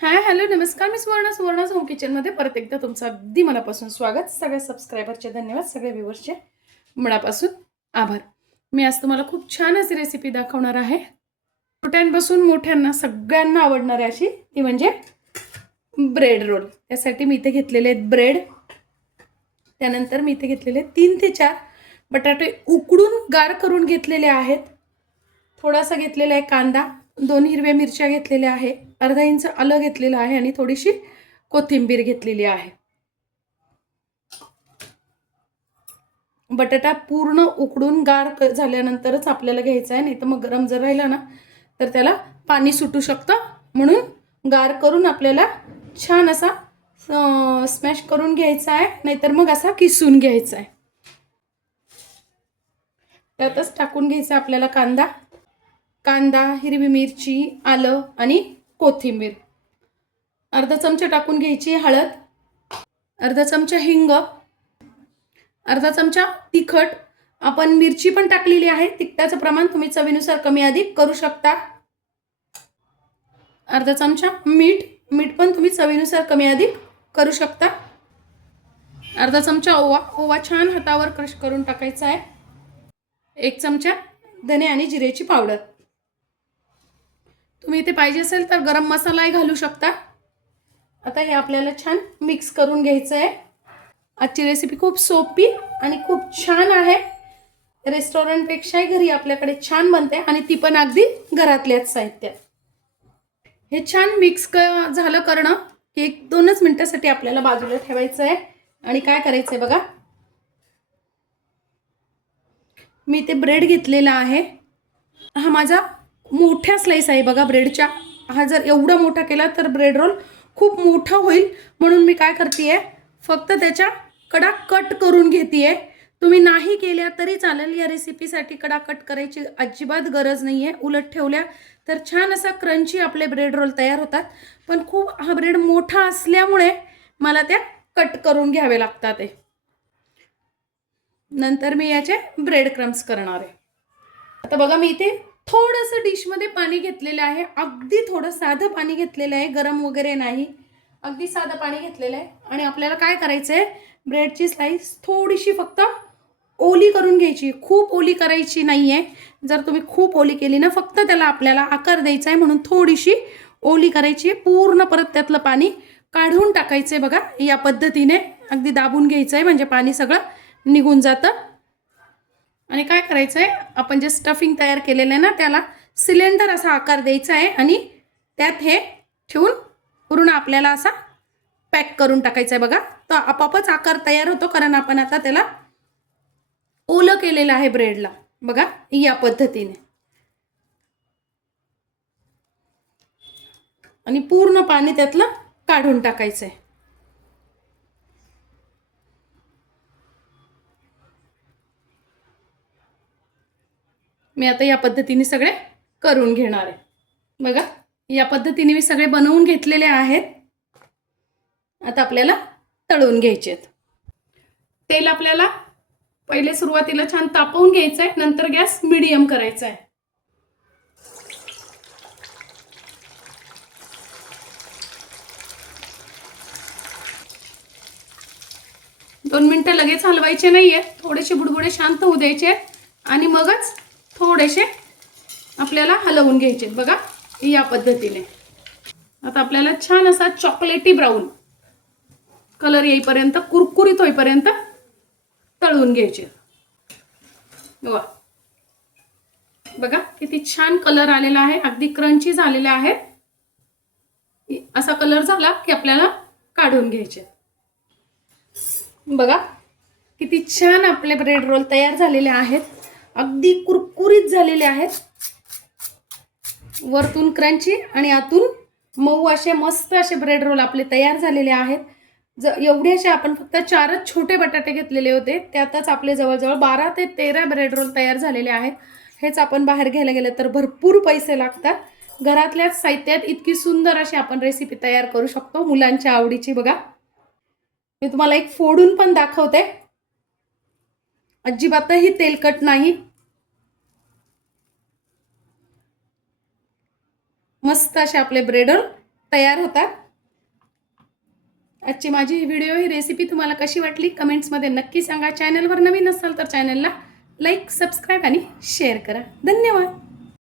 Hi hello नमस्कार. मी सुवर्णा's home किचनमध्ये परत एकदा तुमचं अगदी मनापासून स्वागत. सगळ्या सबस्क्रायबरचे धन्यवाद, सगळ्या व्ह्यूअर्सचे मनापासून आभार. मी आज तुम्हाला खूप छान अशी रेसिपी दाखवणार आहे. छोट्यांपासून मोठ्यांना सगळ्यांना आवडणारी अशी, ती म्हणजे ब्रेड रोल. त्यासाठी मी इथे घेतलेले आहेत ब्रेड. त्यानंतर मी इथे घेतलेले 3 ते 4 बटाटे उकडून गार करून घेतलेले आहेत. थोडासा घेतलेला आहे कांदा, 2 हिरव्या मिरच्या घेतलेल्या आहे, अर्धा इंच आलं घेतलेलं आहे आणि थोडीशी कोथिंबीर घेतलेली आहे. बटाटा पूर्ण उकडून गार झाल्यानंतरच आपल्याला घ्यायचा आहे, नाही तर मग गरम जर राहिला ना तर त्याला पाणी सुटू शकतं. म्हणून गार करून आपल्याला छान असा स्मॅश करून घ्यायचा आहे, नाहीतर मग असा किसून घ्यायचा आहे. त्यातच टाकून घ्यायचा आपल्याला कांदा, हिरवी मिरची, आलं आणि कोथिंबीर. अर्धा चमचा टाकून घ्यायची हळद, अर्धा चमचा हिंग, अर्धा चमचा तिखट. आपण मिरची पण टाकलेली आहे, तिखटाचं प्रमाण तुम्ही चवीनुसार कमी अधिक करू शकता. अर्धा चमचा मीठ पण तुम्ही चवीनुसार कमी अधिक करू शकता. अर्धा चमचा ओवा छान हातावर क्रश करून टाकायचा आहे. 1 चमचा धने आणि जिरेची पावडर. तुम्ही इथे पाहिजे असेल तर गरम मसालाही घालू शकता. आता हे आपल्याला छान मिक्स करून घ्यायचं आहे. आजची रेसिपी खूप सोपी आणि खूप छान आहे. रेस्टॉरंटपेक्षाही घरी आपल्याकडे छान बनते आणि ती पण अगदी घरातल्याच साहित्यात. हे छान मिक्स झालं करणं की 1-2च मिनिटासाठी आपल्याला बाजूला ठेवायचं आहे. आणि काय करायचं आहे बघा, मी ते ब्रेड घेतलेला आहे. हा माझा मोठा स्लाइस आहे बघा ब्रेडच्या. हा जर एवढा मोठा केला तर ब्रेड रोल खूप मोठा होईल, म्हणून मी काय करतेय, फक्त त्याच्या कडा कट करून घेतेय. तुम्ही नाही केल्या तरी चालेल, या रेसिपीसाठी कडा कट करायची अजिबात गरज नाहीये. उलट ठेवल्या तर छान असा क्रंची आपले ब्रेड रोल तयार होतात. पण खूप हा ब्रेड मोठा असल्यामुळे मला त्या कट करून घ्यावे लागतात. नंतर मी याचे ब्रेड क्रम्स करणार आहे. आता बघा, मी इथे थोडंसं डिशमध्ये पाणी घेतलेलं आहे. अगदी थोडं साधं पाणी घेतलेलं आहे, गरम वगैरे नाही, अगदी साधं पाणी घेतलेलं आहे. आणि आपल्याला काय करायचं आहे, ब्रेडची स्लाइस थोडीशी फक्त ओली करून घ्यायची, खूप ओली करायची नाही आहे. जर तुम्ही खूप ओली केली ना, फक्त त्याला आपल्याला आकार द्यायचा आहे, म्हणून थोडीशी ओली करायची. पूर्ण परत त्यातलं पाणी काढून टाकायचं आहे. बघा, या पद्धतीने अगदी दाबून घ्यायचं आहे, म्हणजे पाणी सगळं निघून जातं. आणि काय करायचं आहे, आपण जे स्टफिंग तयार केलेलं आहे ना, त्याला सिलेंडर असा आकार द्यायचा आहे आणि त्यात हे ठेवून पूर्ण आपल्याला असा पॅक करून टाकायचा आहे. बघा, तर आपोआपच आकार तयार होतो, कारण आपण आता त्याला ओलं केलेलं आहे ब्रेडला. बघा, या पद्धतीने. आणि पूर्ण पाणी त्यातलं काढून टाकायचं आहे. मी आता या पद्धतीने सगळे करून घेणार आहे. बघा, या पद्धतीने मी सगळे बनवून घेतलेले आहेत. आता आपल्याला तळून घ्यायचे आहेत. तेल आपल्याला पहिले सुरुवातीला छान तापवून घ्यायचं आहे, नंतर गॅस मीडियम करायचा आहे. दोन मिनिटं लगेच हलवायचे नाहीये, थोडेसे बुडबुडे शांत होऊ द्यायचे आणि मगच थोडेसे आपल्याला हलवून घ्यायचे. बघा, या पद्धतीने. आता आपल्याला छान असा चॉकलेटी ब्राऊन कलर येईपर्यंत, कुरकुरीत होईपर्यंत तळून घ्यायचे. बघा, किती छान कलर आलेला आहे, अगदी क्रंची झालेले आहे. असा कलर झाला की आपल्याला काढून घ्यायचे. बघा, किती छान आपले ब्रेड रोल तयार झालेले आहेत, अगदी कुरकुरीत झालेले आहेत. वरतून क्रंची आणि आतून मऊ असे मस्त असे ब्रेड रोल आपले तयार झालेले आहेत. एवढेसे आपण फक्त 4च छोटे बटाटे घेतलेले होते, त्यातच आपले जवळजवळ 12 ते 13 ब्रेड रोल तयार झालेले आहेत. हेच आपण बाहेर घ्यायला गेलं तर भरपूर पैसे लागतात. घरातल्याच साहित्यात इतकी सुंदर अशी आपण रेसिपी तयार करू शकतो, मुलांच्या आवडीची. बघा, मी तुम्हाला एक फोडून पण दाखवते, अजिबातही तेलकट नाही. मस्त असे आपले ब्रेड रोल तयार होतात. आजची माझी ही व्हिडिओ ही रेसिपी तुम्हाला कशी वाटली कमेंट्समध्ये नक्की सांगा. चॅनलवर नवीन असाल तर चॅनलला लाईक, सबस्क्राईब आणि शेअर करा. धन्यवाद.